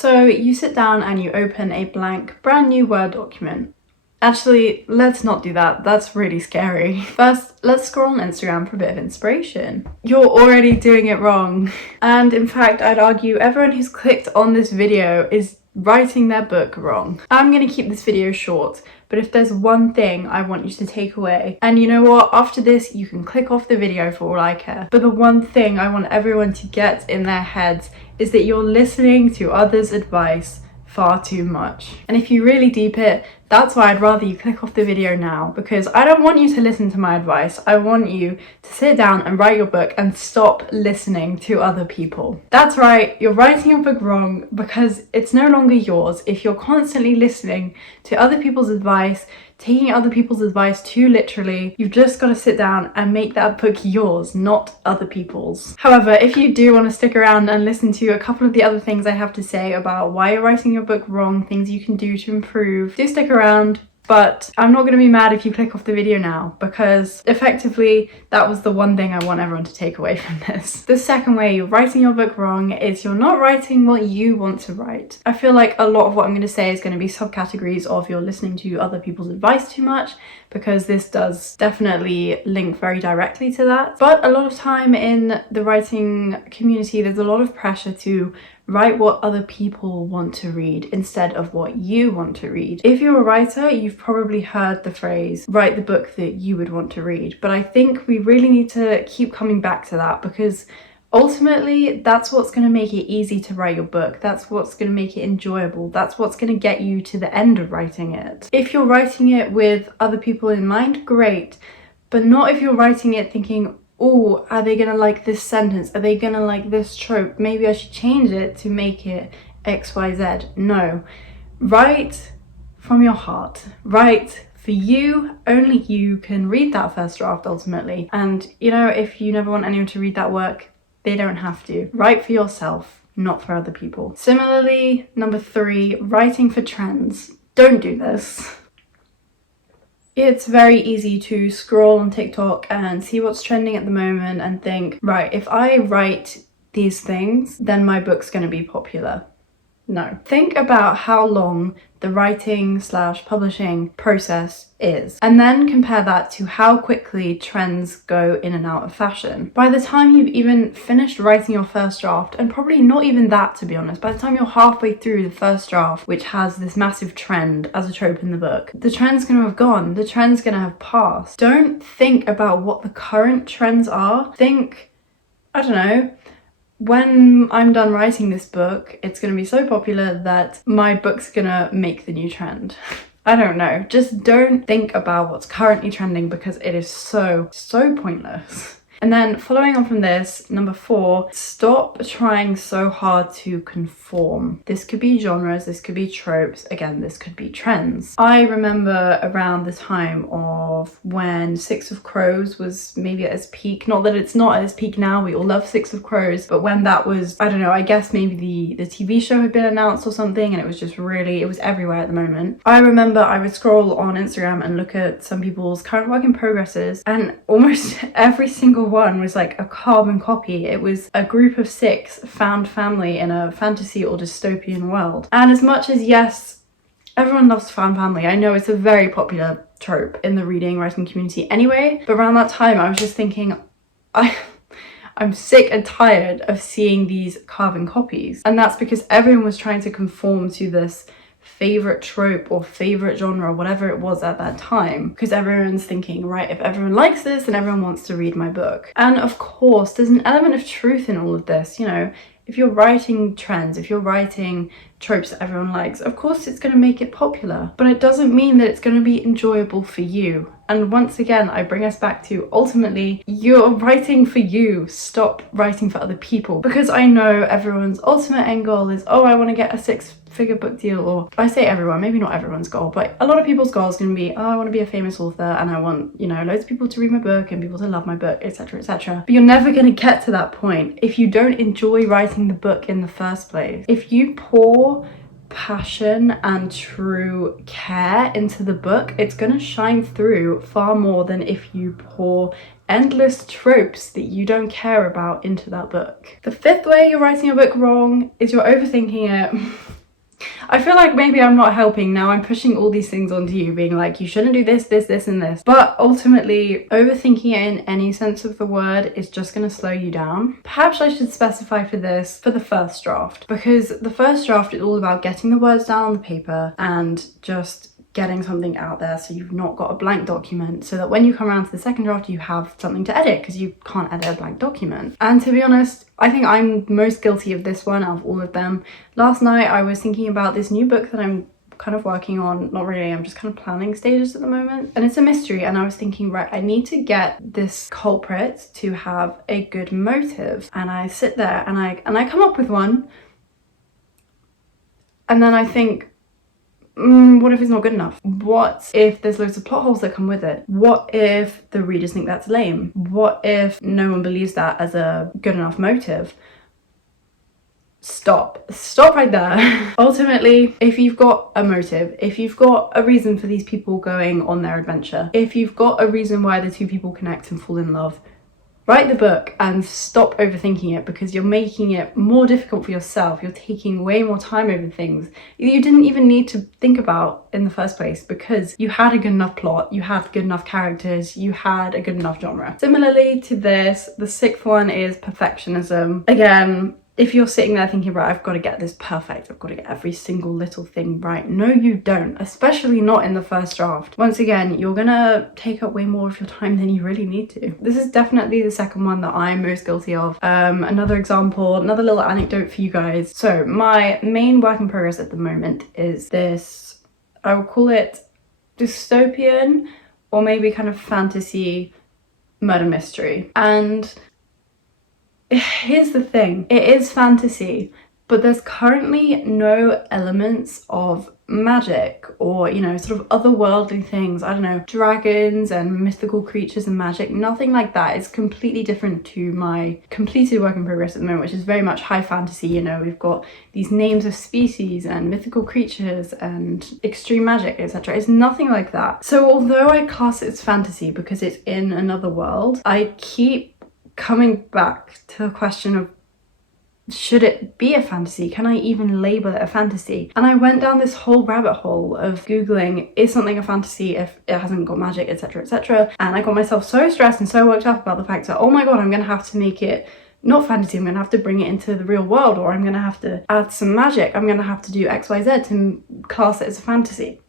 So you sit down and you open a blank, brand new Word document. Actually, let's not do that. That's really scary. First, let's scroll on Instagram for a bit of inspiration. You're already doing it wrong. And in fact, I'd argue everyone who's clicked on this video is writing their book wrong. I'm gonna keep this video short, but if there's one thing I want you to take away, and you know what, after this you can click off the video for all I care, but the one thing I want everyone to get in their heads is that you're listening to others' advice far too much. And if you really deep it, that's why I'd rather you click off the video now, because I don't want you to listen to my advice. I want you to sit down and write your book and stop listening to other people. That's right, you're writing your book wrong because it's no longer yours if you're constantly listening to other people's advice, taking other people's advice too literally. You've just got to sit down and make that book yours, not other people's. However, if you do want to stick around and listen to a couple of the other things I have to say about why you're writing your book wrong, things you can do to improve, do stick around. But I'm not going to be mad if you click off the video now, because effectively that was the one thing I want everyone to take away from this. The second way you're writing your book wrong is you're not writing what you want to write. I feel like a lot of what I'm going to say is going to be subcategories of you're listening to other people's advice too much, because this does definitely link very directly to that. But a lot of time in the writing community, there's a lot of pressure to write what other people want to read instead of what you want to read. If you're a writer, you've probably heard the phrase, write the book that you would want to read. But I think we really need to keep coming back to that, because ultimately that's what's going to make it easy to write your book. That's what's going to make it enjoyable. That's what's going to get you to the end of writing it. If you're writing it with other people in mind, great. But not if you're writing it thinking, oh, are they gonna like this sentence? Are they gonna like this trope? Maybe I should change it to make it XYZ. No. Write from your heart. Write for you. Only you can read that first draft ultimately. And you know, if you never want anyone to read that work, they don't have to. Write for yourself, not for other people. Similarly, number 3, writing for trends. Don't do this. It's very easy to scroll on TikTok and see what's trending at the moment and think, right, if I write these things, then my book's going to be popular. No. Think about how long the writing/publishing process is, and then compare that to how quickly trends go in and out of fashion. By the time you've even finished writing your first draft, and probably not even that to be honest, by the time you're halfway through the first draft, which has this massive trend as a trope in the book, the trend's going to have gone, the trend's going to have passed. Don't think about what the current trends are. Think, I don't know, when I'm done writing this book, it's going to be so popular that my book's gonna make the new trend. I don't know. Just don't think about what's currently trending, because it is so pointless. And then following on from this, number 4, stop trying so hard to conform. This could be genres, this could be tropes, again, this could be trends. I remember around the time of when Six of Crows was maybe at its peak. Not that it's not at its peak now, we all love Six of Crows, but when that was, I don't know, I guess maybe the TV show had been announced or something, and it was just really, it was everywhere at the moment. I remember I would scroll on Instagram and look at some people's current work in progresses, and almost every single one was like a carbon copy. It was a group of 6 found family in a fantasy or dystopian world. And as much as, yes, everyone loves found family, I know it's a very popular trope in the reading writing community anyway, but around that time I was just thinking, I'm sick and tired of seeing these carbon copies. And that's because everyone was trying to conform to this favorite trope or favorite genre, whatever it was at that time, because everyone's thinking, right, if everyone likes this, then everyone wants to read my book. And of course there's an element of truth in all of this. You know, if you're writing trends, if you're writing tropes that everyone likes, of course it's going to make it popular, but it doesn't mean that it's going to be enjoyable for you. And once again, I bring us back to, ultimately, you're writing for you. Stop writing for other people. Because I know everyone's ultimate end goal is, oh, I want to get a 6-figure book deal, or I say everyone, maybe not everyone's goal, but a lot of people's goal is going to be, oh, I want to be a famous author and I want, you know, loads of people to read my book and people to love my book, etc, etc. But you're never going to get to that point if you don't enjoy writing the book in the first place. If you pour passion and true care into the book, it's going to shine through far more than if you pour endless tropes that you don't care about into that book. The 5th way you're writing your book wrong is you're overthinking it. I feel like maybe I'm not helping now. I'm pushing all these things onto you, being like, you shouldn't do this, this, this, and this. But ultimately, overthinking it in any sense of the word is just going to slow you down. Perhaps I should specify for this for the first draft, because the first draft is all about getting the words down on the paper and just getting something out there, so you've not got a blank document, so that when you come around to the second draft you have something to edit, because you can't edit a blank document. And to be honest, I think I'm most guilty of this one out of all of them. Last night I was thinking about this new book that I'm kind of working on. Not really, I'm just kind of planning stages at the moment, and it's a mystery, and I was thinking, right, I need to get this culprit to have a good motive. And I sit there and I come up with one, and then I think, what if it's not good enough? What if there's loads of plot holes that come with it? What if the readers think that's lame? What if no one believes that as a good enough motive? Stop right there. Ultimately, if you've got a motive, if you've got a reason for these people going on their adventure, if you've got a reason why the two people connect and fall in love, write the book and stop overthinking it, because you're making it more difficult for yourself. You're taking way more time over things you didn't even need to think about in the first place, because you had a good enough plot, you had good enough characters, you had a good enough genre. Similarly to this, the sixth one is perfectionism. Again, if you're sitting there thinking, right, I've got to get this perfect, I've got to get every single little thing right. No, you don't, especially not in the first draft. Once again, you're gonna take up way more of your time than you really need to. This is definitely the second one that I'm most guilty of. Another example, another little anecdote for you guys. So my main work in progress at the moment is this, I will call it dystopian or maybe kind of fantasy murder mystery. And here's the thing, it is fantasy, but there's currently no elements of magic or, you know, sort of otherworldly things. I don't know, dragons and mythical creatures and magic, nothing like that. It's completely different to my completed work in progress at the moment, which is very much high fantasy. You know, we've got these names of species and mythical creatures and extreme magic, etc. It's nothing like that. So although I class it as fantasy because it's in another world, I keep coming back to the question of, should it be a fantasy? Can I even label it a fantasy? And I went down this whole rabbit hole of Googling, is something a fantasy if it hasn't got magic, etc, etc. And I got myself so stressed and so worked up about the fact that, oh my god, I'm gonna have to make it not fantasy, I'm gonna have to bring it into the real world, or I'm gonna have to add some magic, I'm gonna have to do XYZ to class it as a fantasy.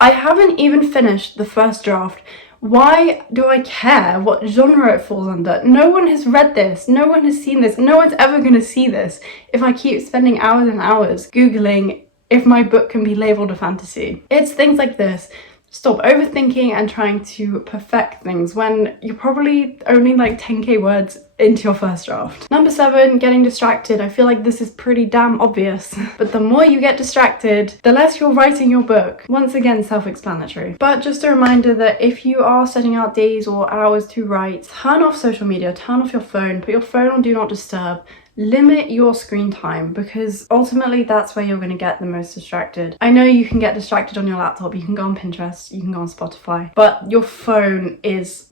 I haven't even finished the first draft. Why do I care what genre it falls under? No one has read this, no one has seen this, no one's ever gonna see this if I keep spending hours and hours Googling if my book can be labelled a fantasy. It's things like this. Stop overthinking and trying to perfect things when you're probably only like 10k words into your first draft. Number 7, getting distracted. I feel like this is pretty damn obvious, but the more you get distracted, the less you're writing your book. Once again, self-explanatory. But just a reminder that if you are setting out days or hours to write, turn off social media, turn off your phone, put your phone on do not disturb. Limit your screen time, because ultimately that's where you're going to get the most distracted. I know you can get distracted on your laptop, you can go on Pinterest, you can go on Spotify, but your phone is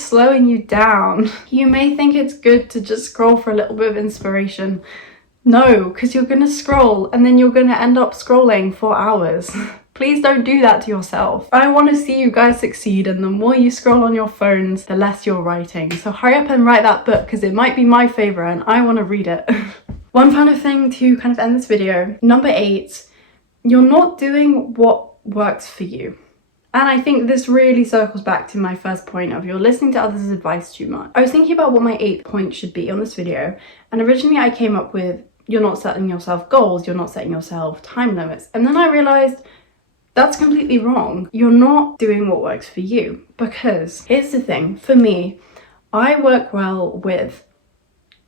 slowing you down. You may think it's good to just scroll for a little bit of inspiration. No, because you're going to scroll and then you're going to end up scrolling for hours. Please don't do that to yourself. I want to see you guys succeed, and the more you scroll on your phones, the less you're writing. So hurry up and write that book, because it might be my favourite and I want to read it. One final thing to kind of end this video. Number 8, you're not doing what works for you. And I think this really circles back to my first point of you're listening to others' advice too much. I was thinking about what my 8th point should be on this video, and originally I came up with, you're not setting yourself goals, you're not setting yourself time limits. And then I realised, that's completely wrong. You're not doing what works for you, because here's the thing, for me, I work well with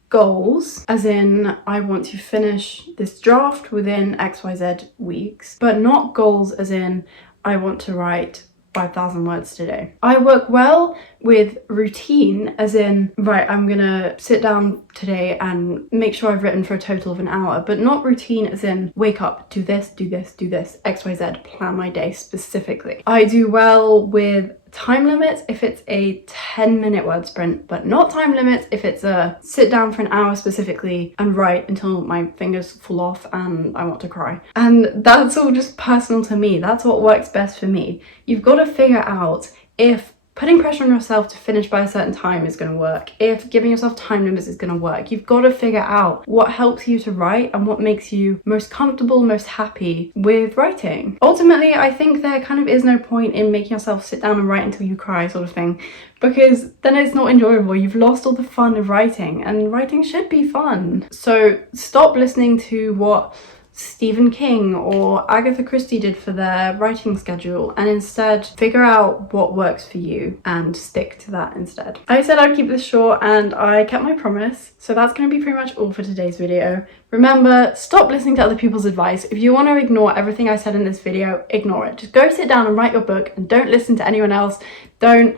goals, as in I want to finish this draft within XYZ weeks, but not goals as in I want to write 5,000 words today. I work well with routine, as in, right, I'm gonna sit down today and make sure I've written for a total of an hour, but not routine as in wake up, do this, XYZ, plan my day specifically. I do well with time limits if it's a 10-minute word sprint, but not time limits if it's a sit down for an hour specifically and write until my fingers fall off and I want to cry. And that's all just personal to me. That's what works best for me. You've got to figure out if putting pressure on yourself to finish by a certain time is going to work, if giving yourself time limits is going to work. You've got to figure out what helps you to write and what makes you most comfortable, most happy with writing. Ultimately, I think there kind of is no point in making yourself sit down and write until you cry sort of thing, because then it's not enjoyable. You've lost all the fun of writing, and writing should be fun. So stop listening to what Stephen King or Agatha Christie did for their writing schedule, and instead figure out what works for you and stick to that instead. I said I'd keep this short and I kept my promise, so that's going to be pretty much all for today's video. Remember, stop listening to other people's advice. If you want to ignore everything I said in this video, ignore it. Just go sit down and write your book and don't listen to anyone else. Don't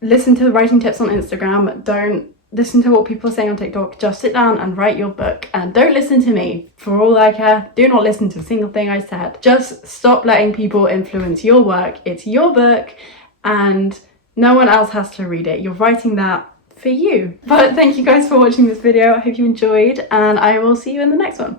listen to the writing tips on Instagram. Don't listen to what people are saying on TikTok. Just sit down and write your book, and don't listen to me. For all I care, do not listen to a single thing I said. Just stop letting people influence your work. It's your book and no one else has to read it. You're writing that for you. But thank you guys for watching this video. I hope you enjoyed, and I will see you in the next one.